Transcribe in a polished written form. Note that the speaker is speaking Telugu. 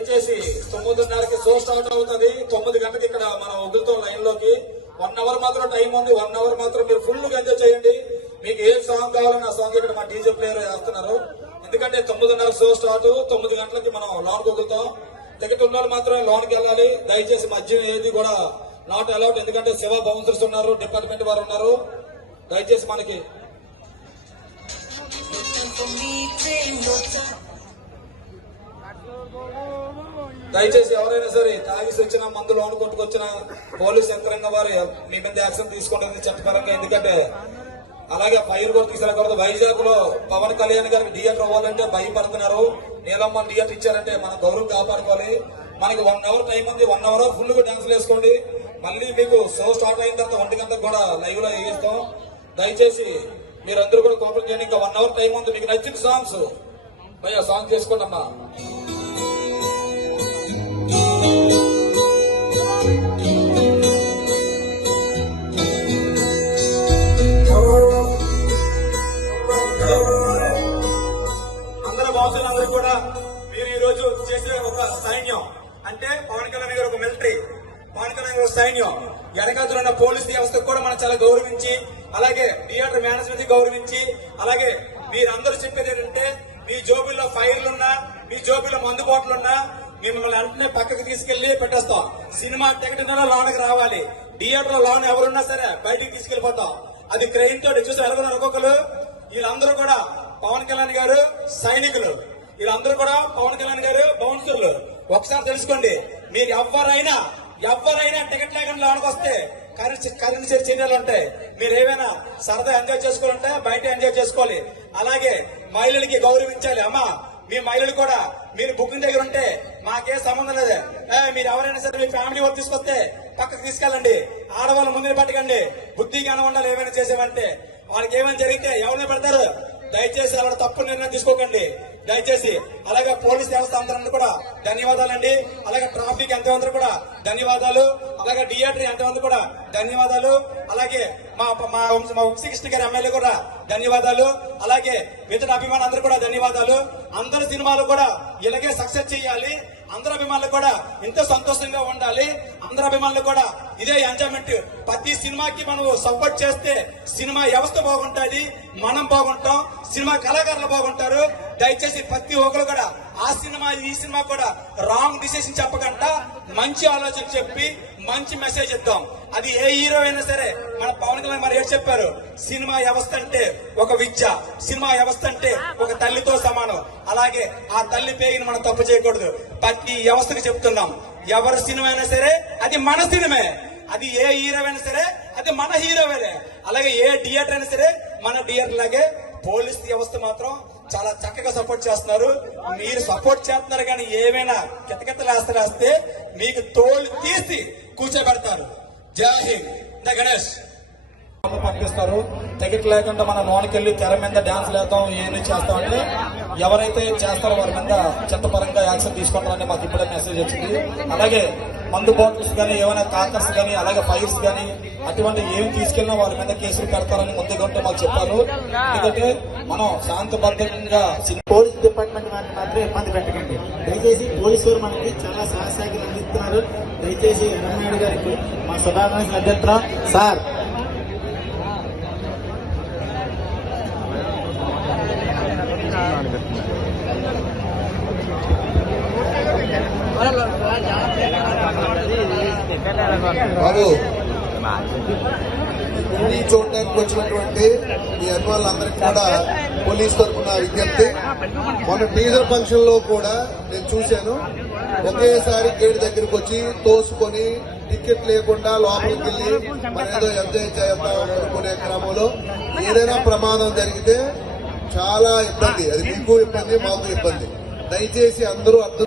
దయచేసి 9:30కి షో స్టార్ట్ అవుతుంది. 9 గంటలకు ఇక్కడ మన ఒగులతో లైన్ లోకి 1 అవర్ మాత్రం టైం ఉంది. 1 అవర్ మాత్రం మీరు ఫుల్ గా ఎంజాయ్ చేయండి. మీకు ఏ సాంగ్ కావాలన్న ఆ సాంగ్ ఇక్కడ మా డీజే ప్లేయర్ వేస్తున్నారు. ఎందుకంటే 9:30 షో స్టార్ట్, 9 గంటలకి మనం లోన్ ఒగులుతాం. టికెట్ ఉన్న వాళ్ళు మాత్రమే లోన్కి వెళ్ళాలి. దయచేసి మద్యం ఏది కూడా నాట్ అలౌడ్. ఎందుకంటే శివ బౌన్సర్స్ ఉన్నారు, డిపార్ట్మెంట్ వారు ఉన్నారు. దయచేసి మనకి దయచేసి ఎవరైనా సరే తాగిసి వచ్చిన మందు లోన్ కొట్టుకొచ్చిన పోలీస్ యంత్రాంగం వారు మీ మీద యాక్షన్ తీసుకుంటుంది చట్టపరంగా. ఎందుకంటే అలాగే ఫైర్ కూడా తీసుకెళ్ళకూడదు. వైజాగ్ లో పవన్ కళ్యాణ్ గారికి థియేటర్ అవ్వాలంటే భయపడుతున్నారు. నీలమ్మ థియేటర్ ఇచ్చారంటే మన గౌరవం కాపాడుకోవాలి. మనకి 1 అవర్ టైం ఉంది. 1 అవర్ ఫుల్ గా డాన్సులు వేసుకోండి. మళ్ళీ మీకు షో స్టార్ట్ అయిన తర్వాత 1 గంటకు కూడా లైవ్ లో వేస్తాం. దయచేసి మీరందరూ కూడా కోపరేట్ చేయండి. ఇంకా 1 అవర్ టైం ఉంది. మీకు నచ్చిన సాంగ్స్ భయ్యా సాంగ్ చేసుకోండి అమ్మా. అందరూ బాసులందరూ కూడా మీరు ఈ రోజు చేసే ఒక సైన్యం అంటే పవన్ కళ్యాణ్ గారు ఒక మిలిటరీ, పవన్ కళ్యాణ్ గారు సైన్యం. వెనకాతలు ఉన్న పోలీస్ వ్యవస్థకు కూడా మనం చాలా గౌరవించి, అలాగే థియేటర్ మేనేజ్మెంట్ గౌరవించి, అలాగే మీరందరూ చెప్పేది ఏంటంటే మీ జోబుల్లో ఫైర్లున్నా, మీ జోబుల్లో మందు బాటలున్నా మిమ్మల్ని వెంటనే పక్కకు తీసుకెళ్లి పెట్టేస్తాం. సినిమా టికెట్ లోనకి రావాలి. థియేటర్ లో లోన్ ఎవరున్నా సరే బయటికి తీసుకెళ్లిపోతాం. అది క్రెయిన్ తోటి చూసి ఎలాగున్నారు ఒక్కొక్కరు. వీళ్ళందరూ కూడా పవన్ కళ్యాణ్ గారు సైనికులు, వీళ్ళందరూ కూడా పవన్ కళ్యాణ్ గారు బౌన్సర్లు. ఒకసారి తెలుసుకోండి, మీరు ఎవరైనా టికెట్ లేకుండా లోనికి వస్తే కరెన్సీ చర్యలు ఉంటాయి. మీరు ఏమైనా సరదా ఎంజాయ్ చేసుకోవాలంటే బయట ఎంజాయ్ చేసుకోవాలి. అలాగే మహిళలకి గౌరవించాలి. అమ్మా మీ మహిళలు కూడా మీరు బుకింగ్ దగ్గర ఉంటే మాకే సంబంధం లేదు. మీరు ఎవరైనా సరే మీ ఫ్యామిలీ వర్క్ తీసుకొస్తే పక్కకు తీసుకెళ్ళండి. ఆడవాళ్ళు ముందు పట్టకండి. బుద్ధిగా ఉండాలి. ఏమైనా చేసామంటే వాళ్ళకి ఏమైనా జరిగితే ఎవరిని పెడతారు. దయచేసి అలా తప్పు నిర్ణయం తీసుకోకండి దయచేసి. అలాగే పోలీస్ వ్యవస్థ అందరూ కూడా ధన్యవాదాలండి. అలాగే ట్రాఫిక్ ఎంతమంది కూడా ధన్యవాదాలు. అలాగే థియేటర్ ఎంతమంది కూడా ధన్యవాదాలు. అలాగే మా వంశీకృష్ణ గారి ఎమ్మెల్యే కూడా ధన్యవాదాలు. అలాగే మిగతా అభిమానులు అందరూ కూడా ధన్యవాదాలు. అందరి సినిమాలు కూడా ఇలాగే సక్సెస్ చేయాలి. అందరు అభిమానులు కూడా ఎంతో సంతోషంగా ఉండాలి. అందరు అభిమానులు కూడా ఇదే ఎంజాయ్మెంట్. ప్రతి సినిమాకి మనం సపోర్ట్ చేస్తే సినిమా వ్యవస్థ బాగుంటుంది, మనం బాగుంటాం, సినిమా కళాకారులు బాగుంటారు. దయచేసి ప్రతి ఒక్కరు కూడా ఆ సినిమా ఈ సినిమా కూడా రాంగ్ డిసిషన్ చెప్పకుండా మంచి ఆలోచన చెప్పి మంచి మెసేజ్ ఇద్దాం. అది ఏ హీరో అయినా సరే. మన పవన్ కళ్యాణ్ మరి ఏం చెప్పారు, సినిమా వ్యవస్థ అంటే ఒక విద్య, సినిమా వ్యవస్థ అంటే ఒక తల్లితో సమానం. అలాగే ఆ తల్లి పేరుని మనం తప్పు చేయకూడదు. ప్రతి వ్యవస్థకు చెప్తున్నాం, ఎవరి సినిమా అయినా సరే అది మన సినిమే. అది ఏ హీరో అయినా సరే అది మన హీరోవేనే. అలాగే ఏ థియేటర్ అయినా సరే మన థియేటర్ లాగే పోలీస్ వ్యవస్థ మాత్రం చాలా చక్కగా సపోర్ట్ చేస్తున్నారు. మీరు సపోర్ట్ చేస్తున్నారు కానీ ఏమైనా కితకితలేస్తే మీకు తోలు తీసి కూర్చోబెడతారు. జై హింద్. గణేష్ పంపిస్తారు. టికెట్ లేకుండా మన లోనికి వెళ్ళి తెర మీద డాన్స్ లేస్తాం, ఏమి చేస్తాం అంటే ఎవరైతే చేస్తారో వారి మీద చట్టపరంగా యాక్షన్ తీసుకుంటారని మాకు ఇప్పుడే మెసేజ్ వచ్చింది. అలాగే మందు బాటిల్స్ కానీ ఏమైనా కాకర్స్ కానీ అలాగే ఫైర్స్ కానీ అటువంటి ఏం తీసుకెళ్ళినా వారి మీద కేసులు పెడతారని ముందుగా మాకు చెప్పారు. ఎందుకంటే మనం శాంతిబద్ధంగా పోలీస్ డిపార్ట్మెంట్ మాత్రం ఇబ్బంది పెట్టకండి దయచేసి. పోలీసు వారు మనకి చాలా సహాయశాఖలు అందిస్తున్నారు. దయచేసి ఎర్రనాయుడు గారికి మా శుభాకాంక్షలు అభ్యర్థులు. సార్ బాబు ఇది చూడడానికి వచ్చినటువంటి ఈ అభిమానులందరికీ కూడా పోలీస్ తరఫున విజ్ఞప్తి. మొన్న టీజర్ ఫంక్షన్ లో కూడా నేను చూశాను, ఒకేసారి గేట్ దగ్గరికి వచ్చి తోసుకొని టికెట్ లేకుండా లోపలికి వెళ్ళి మన ఏదో ఎంజాయ్ చేద్దాం అనుకునే క్రమంలో ఏదైనా ప్రమాదం జరిగితే చాలా ఇబ్బంది. అది మీకు ఇబ్బంది, మాకు ఇబ్బంది. దయచేసి అందరూ అర్థం